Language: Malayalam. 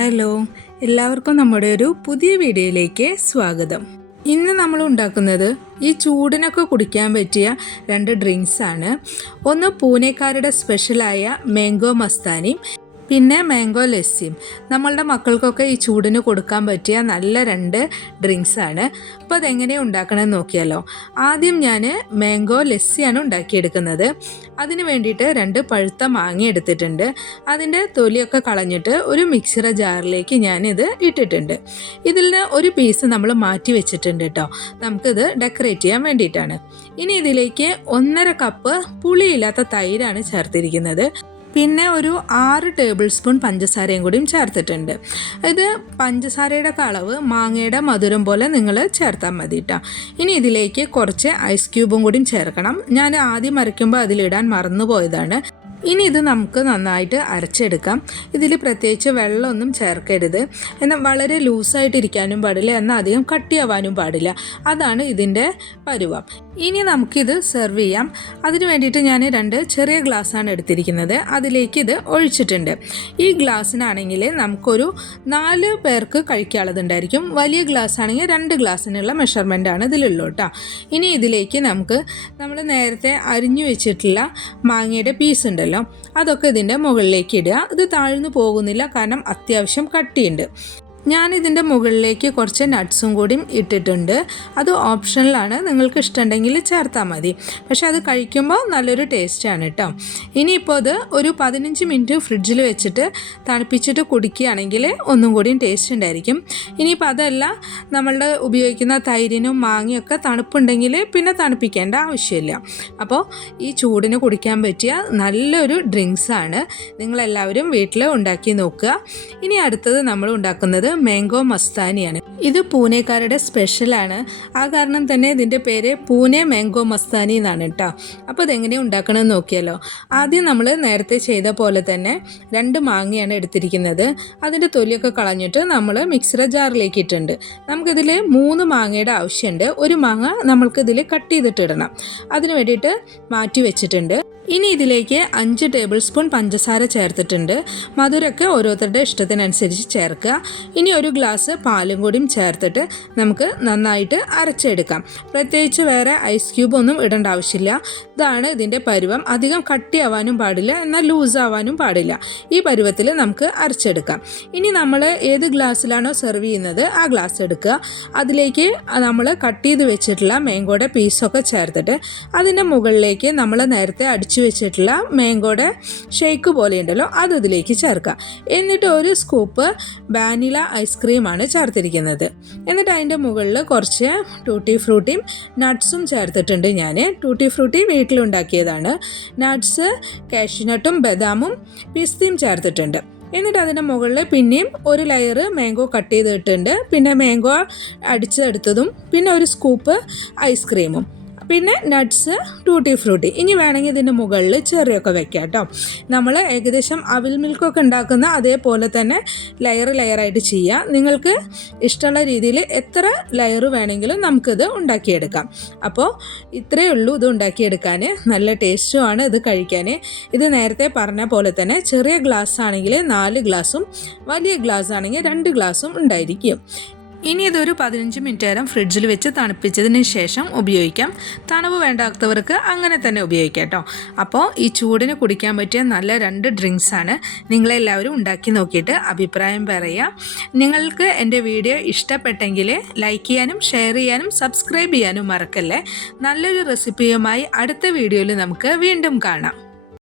ഹലോ, എല്ലാവർക്കും നമ്മുടെ ഒരു പുതിയ വീഡിയോയിലേക്ക് സ്വാഗതം. ഇന്ന് നമ്മൾ ഉണ്ടാക്കുന്നത് ഈ ചൂടിനൊക്കെ കുടിക്കാൻ പറ്റിയ 2 ഡ്രിങ്ക്സ് ആണ്. ഒന്ന് പൂനെക്കാരുടെ സ്പെഷ്യലായ മാംഗോ മസ്താനിയും പിന്നെ മാംഗോ ലസ്സിയും. നമ്മളുടെ മക്കൾക്കൊക്കെ ഈ ചൂടിന് കൊടുക്കാൻ പറ്റിയ നല്ല 2 ഡ്രിങ്ക്സ് ആണ്. അപ്പോൾ അതെങ്ങനെയാണ് ഉണ്ടാക്കണമെന്ന് നോക്കിയാലോ. ആദ്യം ഞാൻ മാംഗോ ലസ്സിയാണ് ഉണ്ടാക്കിയെടുക്കുന്നത്. അതിന് വേണ്ടിയിട്ട് 2 പഴുത്ത മാങ്ങ എടുത്തിട്ടുണ്ട്. അതിൻ്റെ തൊലിയൊക്കെ കളഞ്ഞിട്ട് ഒരു മിക്സിറ ജാറിലേക്ക് ഞാനിത് ഇട്ടിട്ടുണ്ട്. ഇതിൽ നിന്ന് ഒരു പീസ് നമ്മൾ മാറ്റി വെച്ചിട്ടുണ്ട് കേട്ടോ. നമുക്കിത് ഡെക്കറേറ്റ് ചെയ്യാൻ വേണ്ടിയിട്ടാണ്. ഇനി ഇതിലേക്ക് 1.5 കപ്പ് പുളിയില്ലാത്ത തൈരാണ് ചേർത്തിരിക്കുന്നത്. പിന്നെ ഒരു 6 ടേബിൾ സ്പൂൺ പഞ്ചസാരയും കൂടിയും ചേർത്തിട്ടുണ്ട്. ഇത് പഞ്ചസാരയുടെ അളവ് മാങ്ങയുടെ മധുരം പോലെ നിങ്ങൾ ചേർത്താൽ മതി കേട്ടോ. ഇനി ഇതിലേക്ക് കുറച്ച് ഐസ് ക്യൂബും കൂടിയും ചേർക്കണം. ഞാൻ ആദ്യം അരയ്ക്കുമ്പോൾ അതിലിടാൻ മറന്നു പോയതാണ്. ഇനി ഇത് നമുക്ക് നന്നായിട്ട് അരച്ചെടുക്കാം. ഇതിൽ പ്രത്യേകിച്ച് വെള്ളമൊന്നും ചേർക്കരുത്. എന്നാൽ വളരെ ലൂസായിട്ടിരിക്കാനും പാടില്ല, എന്നാൽ അധികം കട്ടിയാവാനും പാടില്ല. അതാണ് ഇതിൻ്റെ പരുവം. ഇനി നമുക്കിത് സെർവ് ചെയ്യാം. അതിന് വേണ്ടിയിട്ട് ഞാൻ 2 ചെറിയ ഗ്ലാസ്സാണ് എടുത്തിരിക്കുന്നത്. അതിലേക്ക് ഇത് ഒഴിച്ചിട്ടുണ്ട്. ഈ ഗ്ലാസ്സിനാണെങ്കിൽ നമുക്കൊരു 4 പേർക്ക് കഴിക്കാനുള്ളതുണ്ടായിരിക്കും. വലിയ ഗ്ലാസ് ആണെങ്കിൽ 2 ഗ്ലാസ്സിനുള്ള മെഷർമെൻറ്റാണ് ഇതിലുള്ളൂ കേട്ടോ. ഇനി ഇതിലേക്ക് നമ്മൾ നേരത്തെ അരിഞ്ഞു വെച്ചിട്ടുള്ള മാങ്ങയുടെ പീസ് ഉണ്ടല്ലോ, അതൊക്കെ ഇതിൻ്റെ മുകളിലേക്ക് ഇടുക. ഇത് താഴ്ന്നു പോകുന്നില്ല, കാരണം അത്യാവശ്യം കട്ടിയുണ്ട്. ഞാനിതിൻ്റെ മുകളിലേക്ക് കുറച്ച് നട്ട്സും കൂടിയും ഇട്ടിട്ടുണ്ട്. അത് ഓപ്ഷണലാണ്, നിങ്ങൾക്ക് ഇഷ്ടമുണ്ടെങ്കിൽ ചേർത്താൽ മതി. പക്ഷെ അത് കഴിക്കുമ്പോൾ നല്ലൊരു ടേസ്റ്റാണ് കേട്ടോ. ഇനിയിപ്പോൾ അത് ഒരു 15 മിനിറ്റ് ഫ്രിഡ്ജിൽ വെച്ചിട്ട് തണുപ്പിച്ചിട്ട് കുടിക്കുകയാണെങ്കിൽ ഒന്നും കൂടിയും ടേസ്റ്റ് ഉണ്ടായിരിക്കും. ഇനിയിപ്പോൾ അതല്ല, നമ്മളുടെ ഉപയോഗിക്കുന്ന തൈരിനും മാങ്ങയൊക്കെ തണുപ്പുണ്ടെങ്കിൽ പിന്നെ തണുപ്പിക്കേണ്ട ആവശ്യമില്ല. അപ്പോൾ ഈ ചൂടിന് കുടിക്കാൻ പറ്റിയ നല്ലൊരു ഡ്രിങ്ക്സാണ്. നിങ്ങളെല്ലാവരും വീട്ടിൽ ഉണ്ടാക്കി നോക്കുക. ഇനി അടുത്തത് നമ്മൾ ഉണ്ടാക്കുന്നത് മാംഗോ മസ്താനിയാണ്. ഇത് പൂനെക്കാരുടെ സ്പെഷ്യലാണ്. ആ കാരണം തന്നെ ഇതിൻ്റെ പേര് പൂനെ മാംഗോ മസ്താനി എന്നാണ് കേട്ടോ. അപ്പോൾ ഇതെങ്ങനെയാണ് ഉണ്ടാക്കണമെന്ന് നോക്കിയാലോ. ആദ്യം നമ്മൾ നേരത്തെ ചെയ്ത പോലെ തന്നെ 2 മാങ്ങയാണ് എടുത്തിരിക്കുന്നത്. അതിൻ്റെ തൊലിയൊക്കെ കളഞ്ഞിട്ട് നമ്മൾ മിക്സിയുടെ ജാറിലേക്ക് ഇട്ടിട്ടുണ്ട്. നമുക്കിതിൽ 3 മാങ്ങയുടെ ആവശ്യമുണ്ട്. ഒരു മാങ്ങ നമ്മൾക്കിതിൽ കട്ട് ചെയ്തിട്ടിടണം. അതിന് വേണ്ടിയിട്ട് മാറ്റി വെച്ചിട്ടുണ്ട്. ഇനി ഇതിലേക്ക് 5 ടേബിൾ സ്പൂൺ പഞ്ചസാര ചേർത്തിട്ടുണ്ട്. മധുരമൊക്കെ ഓരോരുത്തരുടെ ഇഷ്ടത്തിനനുസരിച്ച് ചേർക്കുക. ഇനി ഒരു ഗ്ലാസ് പാലും കൂടിയും ചേർത്തിട്ട് നമുക്ക് നന്നായിട്ട് അരച്ചെടുക്കാം. പ്രത്യേകിച്ച് വേറെ ഐസ് ക്യൂബ് ഒന്നും ഇടേണ്ട ആവശ്യമില്ല. ഇതാണ് ഇതിൻ്റെ പരുവം. അധികം കട്ടിയാവാനും പാടില്ല, എന്നാൽ ലൂസാവാനും പാടില്ല. ഈ പരുവത്തിൽ നമുക്ക് അരച്ചെടുക്കാം. ഇനി നമ്മൾ ഏത് ഗ്ലാസ്സിലാണോ സെർവ് ചെയ്യുന്നത് ആ ഗ്ലാസ് എടുക്കുക. അതിലേക്ക് നമ്മൾ കട്ട് ചെയ്ത് വെച്ചിട്ടുള്ള മാംഗോയുടെ പീസൊക്കെ ചേർത്തിട്ട് അതിൻ്റെ മുകളിലേക്ക് നമ്മൾ നേരത്തെ അടിച്ചു വെച്ചിട്ടുള്ള മാംഗോയുടെ ഷേക്ക് പോലെ ഉണ്ടല്ലോ, അത് ഇതിലേക്ക് ചേർക്കുക. എന്നിട്ട് ഒരു സ്കൂപ്പ് വാനില ഐസ്ക്രീമാണ് ചേർത്തിരിക്കുന്നത്. എന്നിട്ട് അതിൻ്റെ മുകളിൽ കുറച്ച് ടൂട്ടി ഫ്രൂട്ടിയും നട്ട്സും ചേർത്തിട്ടുണ്ട്. ഞാൻ ടൂട്ടി ഫ്രൂട്ടി വീട്ടിലുണ്ടാക്കിയതാണ്. നട്ട്സ് കാഷ്യൂനട്ടും ബദാമും പിസ്തയും ചേർത്തിട്ടുണ്ട്. എന്നിട്ട് അതിൻ്റെ മുകളിൽ പിന്നെയും ഒരു ലെയർ മാംഗോ കട്ട് ചെയ്തിട്ടുണ്ട്. പിന്നെ മാംഗോ അടിച്ചെടുത്തതും പിന്നെ ഒരു സ്കൂപ്പ് ഐസ്ക്രീമും പിന്നെ നട്ട്സ് ടൂട്ടി ഫ്രൂട്ടി. ഇനി വേണമെങ്കിൽ ഇതിൻ്റെ മുകളിൽ ചെറിയൊക്കെ വെക്കാം കേട്ടോ. നമ്മൾ ഏകദേശം അവിൽ മിൽക്കൊക്കെ ഉണ്ടാക്കുന്ന അതേപോലെ തന്നെ ലെയറായിട്ട് ചെയ്യാം. നിങ്ങൾക്ക് ഇഷ്ടമുള്ള രീതിയിൽ എത്ര ലെയർ വേണമെങ്കിലും നമുക്കിത് ഉണ്ടാക്കിയെടുക്കാം. അപ്പോൾ ഇത്രയേ ഉള്ളൂ ഇത് ഉണ്ടാക്കിയെടുക്കാൻ. നല്ല ടേസ്റ്റുമാണ് ഇത് കഴിക്കാൻ. ഇത് നേരത്തെ പറഞ്ഞ പോലെ തന്നെ ചെറിയ ഗ്ലാസ് ആണെങ്കിൽ 4 ഗ്ലാസും വലിയ ഗ്ലാസ് ആണെങ്കിൽ 2 ഗ്ലാസും ഉണ്ടായിരിക്കും. ഇനി ഇതൊരു 15 മിനിറ്റ് നേരം ഫ്രിഡ്ജിൽ വെച്ച് തണുപ്പിച്ചതിന് ശേഷം ഉപയോഗിക്കാം. തണുപ്പ് വേണ്ടാത്തവർക്ക് അങ്ങനെ തന്നെ ഉപയോഗിക്കാം കേട്ടോ. അപ്പോൾ ഈ ചൂടിന് കുടിക്കാൻ പറ്റിയ നല്ല 2 ഡ്രിങ്ക്സാണ്. നിങ്ങളെല്ലാവരും ഉണ്ടാക്കി നോക്കിയിട്ട് അഭിപ്രായം പറയാം. നിങ്ങൾക്ക് എൻ്റെ വീഡിയോ ഇഷ്ടപ്പെട്ടെങ്കിൽ ലൈക്ക് ചെയ്യാനും ഷെയർ ചെയ്യാനും സബ്സ്ക്രൈബ് ചെയ്യാനും മറക്കല്ലേ. നല്ലൊരു റെസിപ്പിയുമായി അടുത്ത വീഡിയോയിൽ നമുക്ക് വീണ്ടും കാണാം.